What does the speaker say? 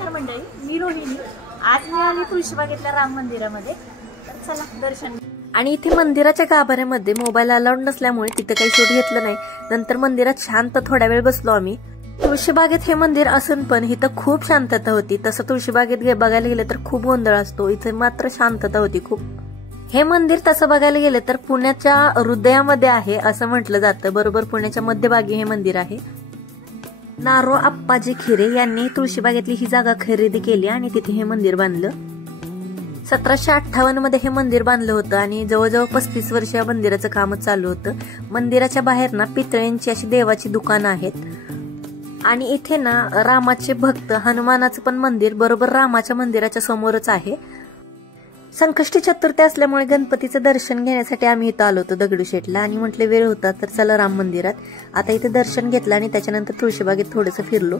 नमस्कार मंडळी, मी रोहिणी. आज मी आली तुळशीबागेतल्या राम मंदिरामध्ये. तर चला दर्शन. आणि इथे मंदिराच्या गाभाऱ्यामध्ये मोबाईल अलाउड नसल्यामुळे तिथे काही शूट घेतलं नाही. नंतर मंदिरात शांत थोड्या वेळ बसलो आम्ही. तुळशीबागेत हे मंदिर असून पण इथं खूप शांतता होती. तसं तुळशीबागेत बघायला गेलं तर खूप गोंधळ असतो, इथे मात्र शांतता होती खूप. हे मंदिर तसं बघायला गेलं तर पुण्याच्या हृदयामध्ये आहे असं म्हटलं जातं. बरोबर पुण्याच्या मध्यभागी हे मंदिर आहे. नारो आप्पाजी खिरे यांनी तुळशीबागेतली ही जागा खरेदी केली आणि तिथे हे मंदिर बांधलं. 1758 मध्ये हे मंदिर बांधलं होतं आणि जवळजवळ 35 वर्ष या मंदिराचं कामच चालू होतं. मंदिराच्या बाहेर ना पितळ्यांची अशी देवाची दुकानं आहेत आणि इथे ना रामाचे भक्त हनुमानाचं पण मंदिर बरोबर रामाच्या मंदिराच्या समोरच आहे. संकष्टी चतुर्थी असल्यामुळे गणपतीचं दर्शन घेण्यासाठी आम्ही इथं आलो होतो दगडूशेठला आणि म्हटलं वेळ होता तर चला राम मंदिरात. आता इथे दर्शन घेतलं आणि त्याच्यानंतर तुळशीबागेत थोडंसं फिरलो.